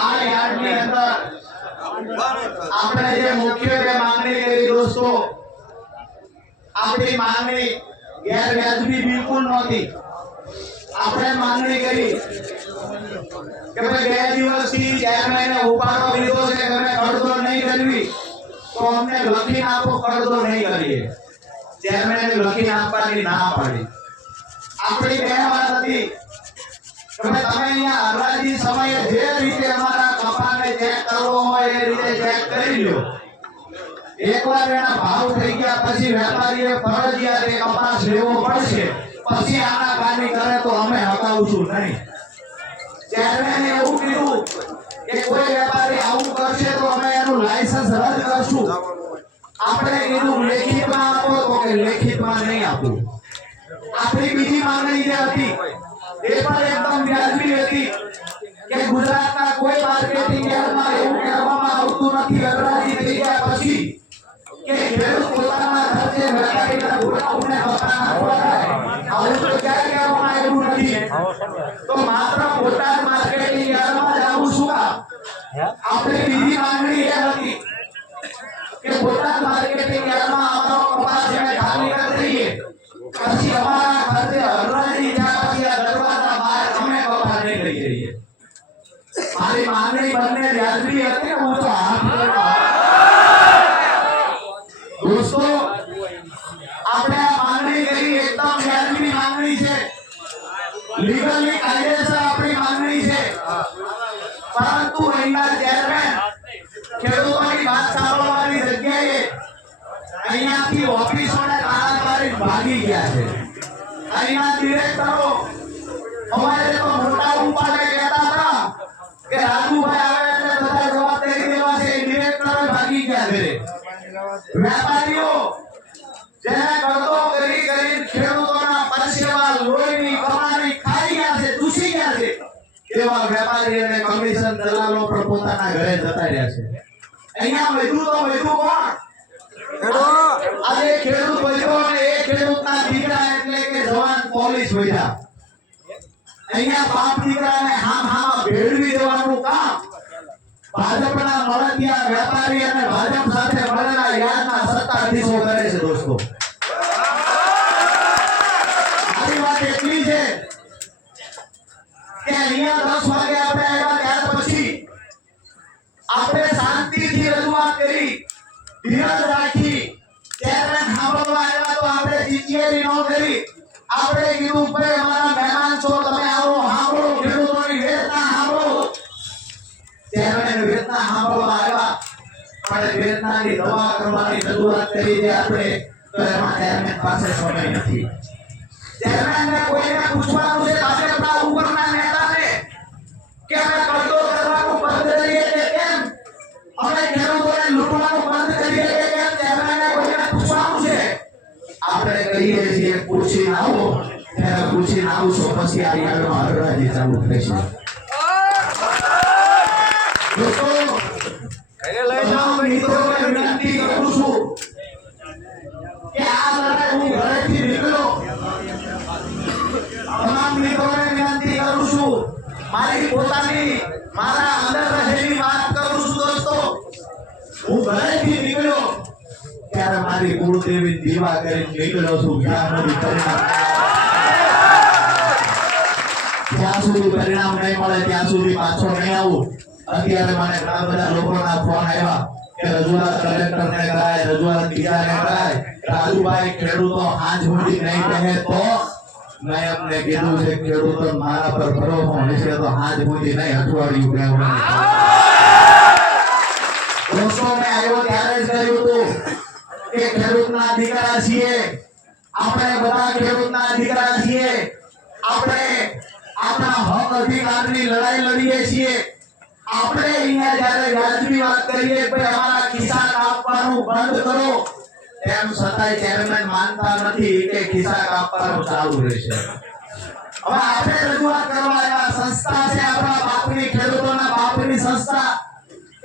આ યાર્ડની અંદર આપણે જે મુખ્યત્વે માંગણી કરી દોસ્તો, આપણી માંગણી ગેરવ્યાજબી બિલકુલ નહોતી. આપણે માંગણી કરી કે ભાઈ 2 દિવસથી ચેરમેને ઉપાડો લીધો છે કે અમે કડતો નહીં કરવી, તો અમને લખીને આપો, કડતો નહીં કરીએ. ચેરમેને લખીને આપવાની ના પાડી. આપણી બે વાત હતી કે ભાઈ તમે અહીંયા હરાજી સમયે જે રીતે અમારા કપાને ચેક કરવો હોય એ રીતે ચેક કરી લ્યો. એકવાર એના ભાવ થઈ ગયા પછી વેપારીએ ફરજિયાત એ કપાસ લેવો પડશે. પછી આના કાની કરે તો અમે હટાવશું નહીં. ચેરમેને એવું કીધું કે કોઈ વેપારી આવું કરશે તો અમે એનું લાયસન્સ રદ કરશું. આપણે કીધું લેખિતમાં આપો, તો કે લેખિતમાં નહીં આપું. આપણી બીજી માંગણી જે હતી એ પણ એકદમ વ્યાજબી હતી કે ગુજરાતના કોઈ માર્કેટિંગ યાર્ડમાં એવું કહેવામાં આવતું નથી હરાજી થઈ ગયા પછી કે ખેડૂત પોતાના ખર્ચે વેપારીના ગોડાઉનને કપા નાખવા જાય. આવું તો ક્યાંય કહેવામાં આવ્યું નથી. તો માત્ર બોટાદ માર્કેટિંગ યાર્ડમાં જ આવું શું કામ? આપણી બીજી માંગણી એ હતી કે બોટાદ માર્કેટિંગ યાર્ડમાં અમારો કપાસ અમે ખાલી કરી દઈએ, પછી અમારા ખર્ચે હરાજી થયા પછી આ દરવાજા બહાર અમે કપાસ નહીં લઈ જઈએ. મારી માંગણી બંને વ્યાજબી હતી. હું તો હાથ દોસ્તો, આપણે આ માંગણી કરી એકદમ વ્યાજબી માંગણી છે, લીગલી કાયદેસર આપણી માંગણી છે. પરંતુ અહીંના ચેરમેન ખેડૂતોની વાત સાંભળવાની જગ્યાએ અહીંયાથી ઓફિસોને તાળા મારી ભાગી ગયા છે. અહીંના ડિરેક્ટરો અમારે તો મોટા ઉપાડે કહેતા હતા કે રાજુભાઈ આવે એટલે બધા જવાબદારી લેવા છે. ડિરેક્ટરો ભાગી ગયા છે. વેપારીઓ જેને કરતો કરી કરી ખેડૂતોના પરસેવા લોહીની કમાણી ખાઈ ગયા છે, દૂષી ગયા છે, એવા વેપારી અને કમિશન દલાલો પણ પોતાના ઘરે જતા રહ્યા છે. અહીંયા વધુ તો વધુ કોણ? આજે ખેડૂત વધ્યો અને એ ખેડૂતના દીકરા એટલે કે જવાન પોલીસ વધ્યા. અહીંયા બાપ દીકરાને હામ ભેળવી દેવાનું કામ ભાજપના મળતિયા વેપારી અને ભાજપ સાથે મળેલા યાદના સત્તાધીશો કરે છે. દોસ્તો, આવી વાત એટલી છે કે અહીંયા 10 વાગે આપણે આવ્યા ત્યાર પછી આપણે શાંતિથી રજૂઆત કરી, ધીરજ રાખી. ચેરમેન સાંભળવા આવ્યા તો આપણે ચીચિયારી ન કરી. આપણે કીધું ભાઈ અમારા મહેમાન છો, તમે આવો, સાંભળો, ખેડૂતોની વેદના સાંભળો. ચેરમેન વેદના સાંભળવા આવ્યા પણ વેદનાની દવા કરવાની રજૂઆત કરી છે આપણે, તો એમાં ચેરમેન પાસે સમય નથી. ચેરમેનને કોઈને પૂછવાનું છે ભાજપના ઉપરના નેતાને કે અમે કરતો કરવાનું બંધ કરીએ કે કેમ, અમે ખેડૂતોને લૂંટવાનું બંધ કરીએ કે કેમ? ચેરમેનને કોઈને પૂછવાનું છે. આપણે કહીએ છીએ પૂછીને આવો, ત્યારે પૂછીને આવશો પછી આ યાર્ડમાં હરાજી ચાલુ થશે. દોસ્તો, તમામ મિત્રોને વિનંતી કરું છું કે આ લડાઈ હું ઘરેથી નીકળ્યો, તમામ મિત્રોને વિનંતી કરું છું, મારી પોતાની મારા અંદર રહેલી વાત કરું છું. દોસ્તો, હું ઘરેથી નીકળ્યો ત્યારે મારી કુળદેવી દીવા કરીને નીકળ્યો છું. જ્યાં સુધી પરિણામ નહીં મળે ત્યાં સુધી પાછો નહીં આવું. અત્યારે મને ઘણા બધા લોકોના ફોન આવ્યા કે રજૂઆત કલેક્ટરને કરાય, રજૂઆત બીજાને કરાય. રાજુભાઈ, ખેડૂતો આજ સુધી નહીં કહે તો મેં અમને કીધું છે ખેડૂતો મારા પર ભરોસો હશે તો આજ સુધી નહીં, અઠવાડિયું કહેવાનું. દોસ્તો, મેં આવ્યો ત્યારે જ કહ્યું હતું કે ખેડૂતના દીકરા છીએ આપણે, બધા ખેડૂતના દીકરા છીએ આપણે. આપણા હક અધિકારની લડાઈ લડીએ છીએ આપણે. અહીંયા જ્યારે વ્યાજબી વાત કરીએ કે અમારા ખિસ્સા કાપવાનું બંધ કરો, એમ છતાંય ચેરમેન માનતા નથી કે ખિસ્સા કાપવાનું ચાલુ રહેશે. હવે આપણે રજૂઆત કરવા આવ્યા, સંસ્થા છે આપણા બાપની, ખેડૂતોના બાપની સંસ્થા,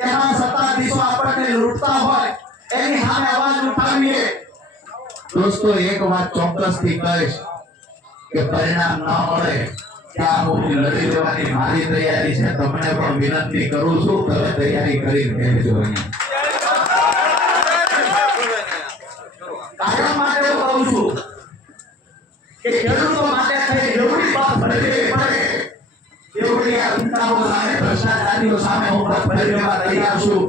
એમાં સત્તાધીશો આપણને લૂંટતા હોય એની સામે અવાજ ઉઠાવીએ. દોસ્તો, એક વાત ચોક્કસથી કહીશ કે પરિણામ ન મળે ત્યાં સુધી લડી લેવાની મારી તૈયારી છે. તમને પણ વિનંતી કરું છું, તમે તૈયારી કરીને કહેજો. કાયમ માટે કહું છું કે ખેડૂતો માટે થઈ જરૂરી બાબત ભરવી પડે એવડી આ ચિંતાઓ સામે, ભ્રષ્ટાચારીઓ સામે હું ભરી લેવા તૈયાર છું.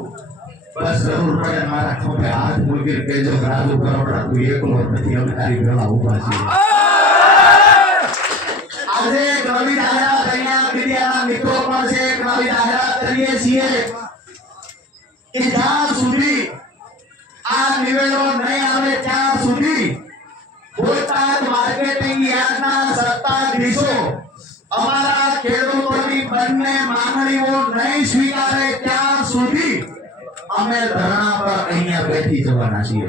બસ જરૂર પડે મારા ખોપે હાથ મૂકીને કહેજો રાજુ કરોડા તું એકલો નથી, અમે તારી ભેળા ઊભા છીએ. આજે નવી જાહેરાત અહીંયા મીડિયાના મિત્રો પણ છે, એક નવી જાહેરાત કરીએ છીએ કે જ્યાં સુધી આ નિવેડો નહીં આવે ત્યાં સુધી બોટાદ માર્કેટિંગ યાર્ડના સત્તાધીશો અમારા ખેડૂતોની બંને માંગણીઓ નહીં સ્વીકારે ત્યાં સુધી અમે ધરણા પર અહીંયા બેઠી જવાના છીએ.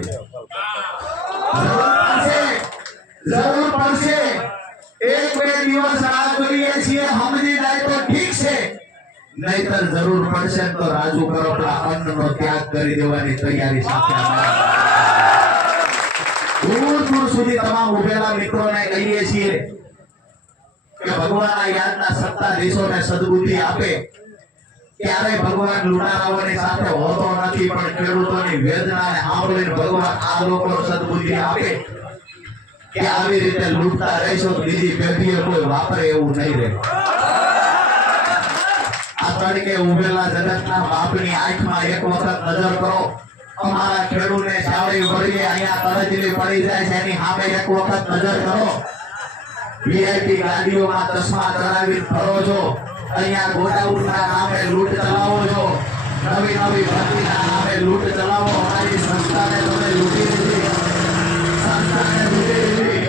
જરૂર પડશે એક બે દિવસ રાહ જોઈએ છીએ, સમજી જાય તો ઠીક છે, નહીતર જરૂર પડશે તો રાજુ કરોડા અન્નનો ત્યાગ કરી દેવાની તૈયારી સાથે દૂર દૂર સુધી તમામ ઉભેલા મિત્રોને કહીએ છીએ કે ભગવાનના યાદના સત્તાધીશોને સદબુદ્ધિ આપે. ક્યારે ભગવાન લુણારાઓની સાથે હોતો નથી, પણ ખેડૂતોની વેદનાને સાંભળીને ભગવાન આ લોકોને સદબુદ્ધિ આપે કે આવી રીતે લૂંટતા રહેશો તો બીજી પેઢીએ કોઈ વાપરે એવું નહીં રહે. આ તડકે ઉભેલા જગતના બાપની આંખમાં એક વખત નજર કરો. અમારા ખેડૂતને ચાવડી વળીએ અહીંયા કરજલી પડી જાય છે, એની સામે એક વખત નજર કરો. વીઆઈપી ગાડીઓમાં ચશ્મા ચડાવી ફરો છો, અહીંયા ગોડાઉનના નામે લૂંટ ચલાવો છો, નવી નવી ભરતીના નામે લૂંટ ચલાવો. અમારી સંસ્થાને તમે લૂંટી લીધી, સંસ્થાને લૂંટી લીધી,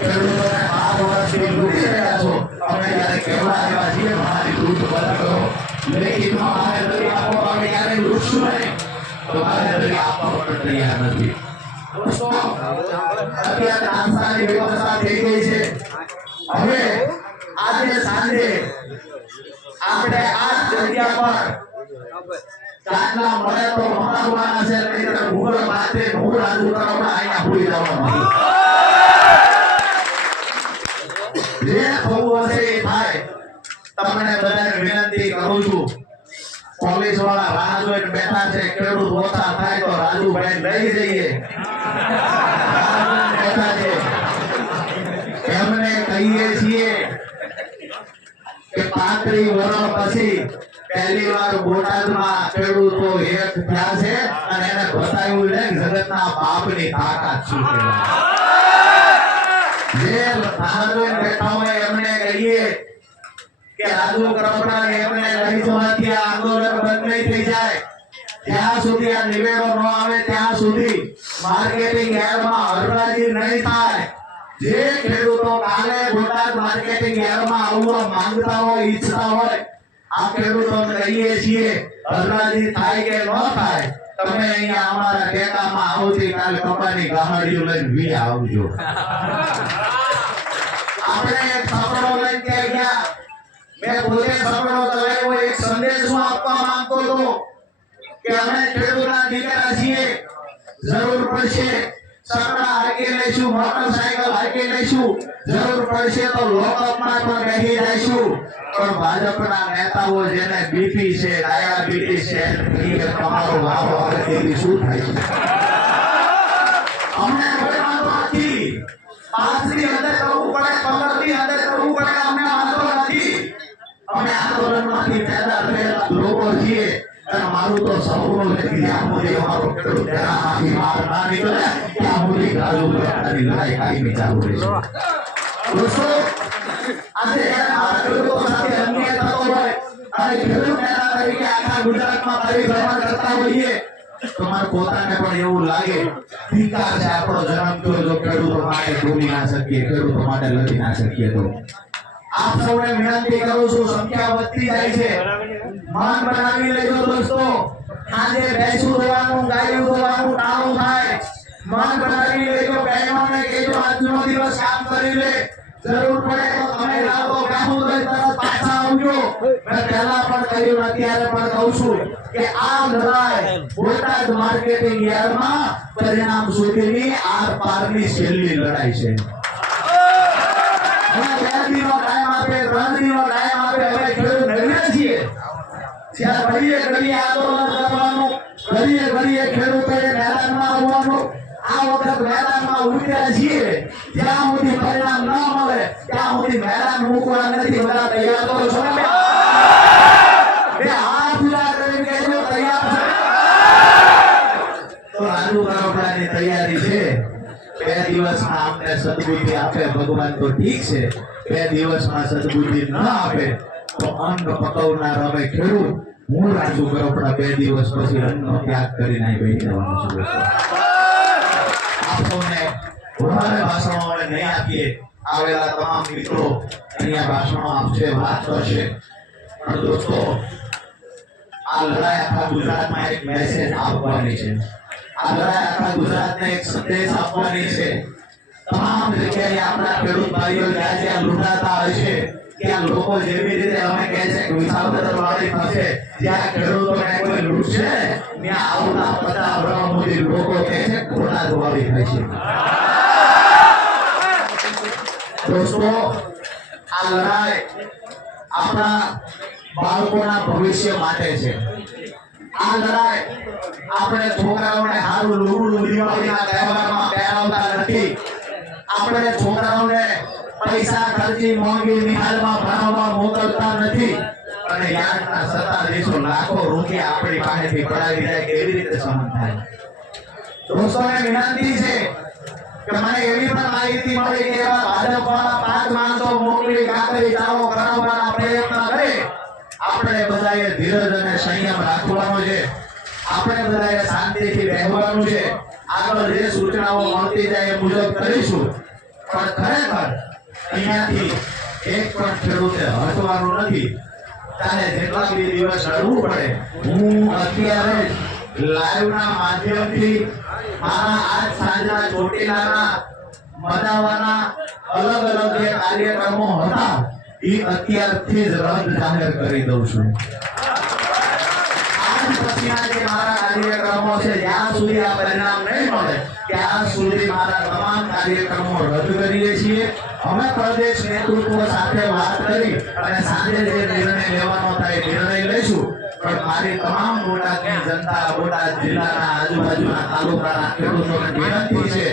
ખેડૂતોને 12 વર્ષથી લૂંટી રહ્યા છો. અમે જ્યારે કહેવા આવ્યા છીએ અમારી લૂંટ બંધ કરો, લેખિતમાં બાહેધરી આપો, અમે ક્યારે લૂંટશું નહીં, તો બાહેધરી આપવા પણ તૈયાર નથી. દોસ્તો, અત્યારે નાસ્તાની વ્યવસ્થા થઈ ગઈ છે. હવે આજે સાંજે આપણે આ જગ્યા પર ચાંદલા મળે તો મહાગવાના છે, નહીતર ભૂગોળ માટે હું રાજુ કરોડા અહીંયા ભૂલી જવાનું. જે થવું હશે એ થાય. તમને બધાને વિનંતી કરું છું, પોલીસ વાળા રાહ જોઈને બેઠા છે, ખેડૂત ઓછા થાય તો રાજુભાઈ લઈ જઈએ. બેઠા છે, એમને કહીએ છીએ કે 35 વર્ષ પછી પહેલી વાર બોટાદમાં ખેડૂતો એક થયા છે અને એને બતાવ્યું છે જગતના બાપની તાકાત શું કહેવાય. જે રાહ બેઠા હોય એમને કહીએ કે રાજુ કરોડા એમને લઈ જવાથી આ આંદોલન બંધ નહીં થઈ જાય. જ્યાં સુધી આ નિવેડો ન આવે ત્યાં સુધી માર્કેટિંગ યાર્ડમાં હરરાજી નહીં થાય. જે ખેડૂતો કાલે બોટાદ માર્કેટિંગ યાર્ડમાં આવવા માંગતા હોય, ઈચ્છતા હોય, આ ખેડૂતોને કહીએ છીએ હરરાજી થાય કે ન થાય, તમે અહીંયા અમારા ટેકામાં આવતીકાલે કપાની ગામડીઓ લઈને વી આવજો. આપણે સપડો લઈને ત્યાં ગયા, મેં પોતે સપડો ચલાવ્યો. એક સંદેશ હું આપવા માંગતો હતો કે અમે ખેડૂતના દીકરા છીએ, જરૂર પડશે સપડા હાકી લઈશું, મોટરસાયકલ હાકી લઈશું, જરૂર પડશે તો લોકઅપમાં પણ બેસી જઈશું. પણ ભાજપના નેતાઓ જેને બીપી છે, ડાયાબિટીસ છે, એ તમારો વારો આવે તેવી શું થાય છે? અમને કોઈ વાંધો નથી, 5 ની અંદર કરવું પડે, 15 ની અંદર કરવું પડે, અમને વાંધો નથી. અમે આંદોલનમાંથી પેદા થયેલા લોકો છીએ અને મારું તો સપનું છે કે જ્યાં સુધી અમારો ખેડૂત તેનામાંથી બહાર ના નીકળે ત્યાં સુધી રાજુ કરોડાની લડાઈ કાયમી ચાલુ રહેશે. દોસ્તો, આજે આ ખેડૂતો સાથે અન્યાય થતો હોય અને ખેડૂત નેતા તરીકે આખા ગુજરાતમાં પરિભ્રમણ કરતા હોઈએ તો મારે પોતાને પણ એવું લાગે ધિક્કાર છે આપણો જન્મ થયો જો ખેડૂતો માટે બોલી ના શકીએ, ખેડૂતો માટે લડી ના શકીએ. તો આપ સૌને વિનંતી કરું છું, સંખ્યા વધતી જાય છે, મન બનાવી લેજો દોસ્તો. આજે ભેંસું ધોવાનું, ગાયું ધોવાનું ટાણું થાય, મન બનાવી લેજો. બહેનોને કહેજો આજનો દિવસ કામ કરી લે, જરૂર પડે તો તમે લાવો કામું દઈ તરત પાછા આવજો. મેં પહેલા પણ કહ્યું, અત્યારે પણ કહું છું કે આ લડાઈ બોટાદ માર્કેટિંગ યાર્ડમાં પરિણામ સુધીની આર પારની છેલ્લી લડાઈ છે. 2 દિનનો ટાઈમ આપે, 3 ત્યાં ઘડીએ આંદોલન કરવાનું, ઘડીએ ખેડૂતોએ મેદાનમાં આવવાનું. આ વખત મેદાનમાં ઉતર્યા છીએ, જ્યાં સુધી પરિણામ ન મળે ત્યાં સુધી મેદાન મૂકવા નથી. બધા તૈયાર તો છો ને? બે હાથ ઊંચા કરીને કહેજો તૈયાર છે. તો રાજુ કરોડાની તૈયારી છે. 2 દિવસમાં આપણે સદબુદ્ધિ આપે ભગવાન તો ઠીક છે, 2 દિવસમાં સદબુદ્ધિ ન આપે તો અંગ પકવનાર હવે ખેડૂત હું રાજુ કરોડા 2 દિવસ પછી અન્નનો ત્યાગ કરીને અહીં બેસી જવાનું છું. આપણને વધારે ભાષણો અમે નહીં આપીએ. આવેલા તમામ મિત્રો અહીંયા ભાષણો આપશે, વાત કરશે, પણ દોસ્તો આ લડાઈ આખા ગુજરાતમાં એક મેસેજ આપવાની છે. આ લડાઈ આખા ગુજરાતને એક સંદેશ આપવાની છે. તમામ જગ્યાએ આપણા ખેડૂત ભાઈઓ જ્યાં જ્યાં લૂંટાતા હશે ત્યાં લોકો જેવી રીતે અમે કહે છે કે વિસાવદર વાળી થશે, જ્યાં ખેડૂતોને કોઈ લૂંટશે ત્યાં આવતા 50 વર્ષ સુધી લોકો કહે છે ખોટા દવાવી થાય છે. દોસ્તો આ લડાઈ આપણા બાળકોના ભવિષ્ય માટે છે. આ લડાઈ આપણે છોકરાઓને સારું લુગડું દિવાળીના તહેવારમાં પહેરાવતા નથી. આપણે છોકરાઓને પૈસા ખર્ચી મોંઘી નિહાલમાં ભણાવવા મોકલતા નથી. અને યારના 27 લાખો રૂપિયા આપણી પાસેથી પડાવી જાય કેવી રીતે સહન થાય? દોસ્તોને વિનંતી છે કે મને એવી પણ માહિતી મળી કે એવા ભાજપવાળા 5 માણસો મોકલી કાકરી ચાવો કરાવવાના પ્રયત્ન કરે. આપણે બધાએ ધીરજ અને સંયમ રાખવાનો છે. આપણે બધાએ શાંતિથી રહેવાનું છે. આગળ જે સૂચનાઓ મળતી જાય એ મુજબ કરીશું. પણ ખરેખર અહીંયાથી એક પણ ખેડૂતે હટવાનું નથી. ચાલે જેટલા બી દિવસ લડવું પડે. હું અત્યારે લાઈવના માધ્યમથી મારા આજ સાંજના ચોટીલાના મનાવાના અલગ અલગ જે કાર્યક્રમો હતા એ અત્યારથી જ રદ જાહેર કરી દઉં છું. આજ પછીના જે મારા કાર્યક્રમો છે જ્યાં સુધી આ પરિણામ નહીં મળે ત્યાં સુધી મારા તમામ કાર્યક્રમો રદ કરીએ છીએ. અમે પ્રદેશ નેતૃત્વ સાથે વાત કરી અને સાંજે જે નિર્ણય લેવાનો થાય નિર્ણય લઈશું. પણ મારી તમામ બોટાદની જનતા, બોટાદ જિલ્લાના આજુબાજુના તાલુકાના ખેડૂતોને વિનંતી છે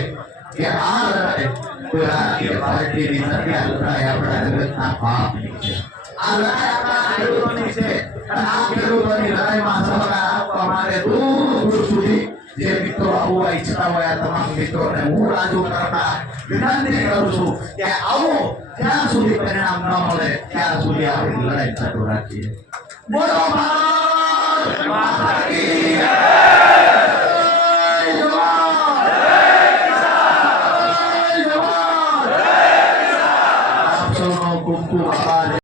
કે આ લડાઈ કોઈ રાજકીય પાર્ટીની નથી. આ લડાઈ આપણા જગતના બાપની છે. આ લડાઈ આપણા ખેડૂતોની છે. અને આ ખેડૂતોની લડાઈમાં સહકાર આપવા માટે દૂર દૂર સુધી જે મિત્રો આવવા ઈચ્છતા હોય આ તમામ મિત્રોને હું રાજુ કરોડા વિનંતી કરું છું કે આવો, જ્યાં સુધી પરિણામ ન મળે ત્યાં સુધી આપણી લડાઈ ચાલુ રાખીએ. બોલો ભારત